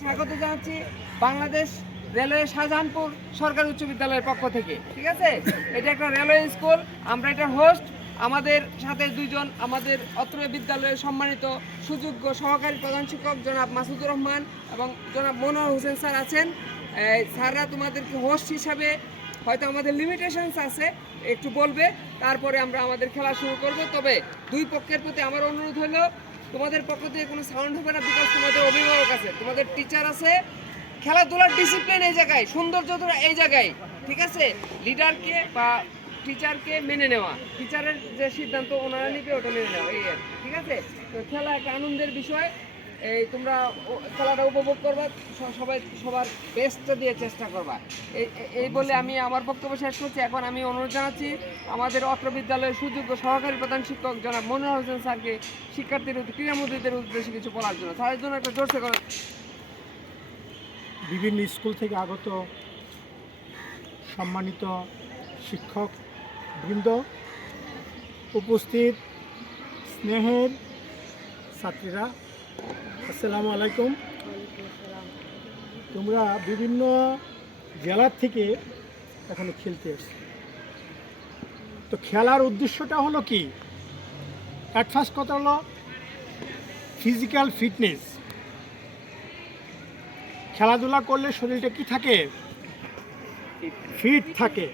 স্বাগত জানাচ্ছি বাংলাদেশ রেলওয়ে শাহজাহানপুর সরকারি উচ্চ বিদ্যালয়ের পক্ষ থেকে। ঠিক আছে, এটা একটা রেলওয়ে স্কুল, আমরা এটার হোস্ট। আমাদের সাথে দুইজন আমাদের অত্র বিদ্যালয়ের সম্মানিত সুযোগ্য সহকারী প্রধান শিক্ষক জনাব মাসুদুর রহমান এবং জনাব মনোহর হোসেন স্যার আছেন। স্যাররা তোমাদেরকে হোস্ট হিসাবে হয়তো আমাদের লিমিটেশনস আছে একটু বলবে, তারপরে আমরা আমাদের খেলা শুরু করব। তবে দুই পক্ষের প্রতি আমার অনুরোধ হলো, তোমাদের পক্ষ থেকে কোনো সাউন্ড হবে না, বিকজ তোমাদের অভিভাবক আছে, তোমাদের টিচার আছে। খেলাধুলার ডিসিপ্লিন এই জায়গায়, সৌন্দর্য এই জায়গায়। ঠিক আছে, লিডারকে বা টিচারকে মেনে নেওয়া, টিচারের যে সিদ্ধান্ত ওনারা নিবে ওটা মেনে নেওয়া, এই আর। ঠিক আছে, তো খেলা একটা আনন্দের বিষয়। এই তোমরা খেলাটা উপভোগ করবা, সবাই সবার বেস্টটা দিয়ে চেষ্টা করবা। এই বলে আমি আমার বক্তব্য শেষ করছি। এখন আমি অনুরোধ জানাচ্ছি আমাদের অত্র বিদ্যালয়ের সুযোগ্য সহকারী প্রধান শিক্ষক জনাব মনোহর হোসেন স্যারকে শিক্ষার্থীদের ক্রীড়ামন্ত্রীদের উদ্দেশ্যে কিছু বলার জন্য। স্যারের জন্য একটা জোরসে করেন। বিভিন্ন স্কুল থেকে আগত সম্মানিত শিক্ষক বৃন্দ, উপস্থিত স্নেহের ছাত্রীরা, আসসালামু আলাইকুম। তোমরা বিভিন্ন জেলার থেকে এখানে খেলতে এসছো। তো খেলার উদ্দেশ্যটা হলো কি? অ্যাট ফার্স্ট কথা হলো ফিজিক্যাল ফিটনেস। খেলাধুলা করলে শরীরটা কি থাকে? ফিট থাকে।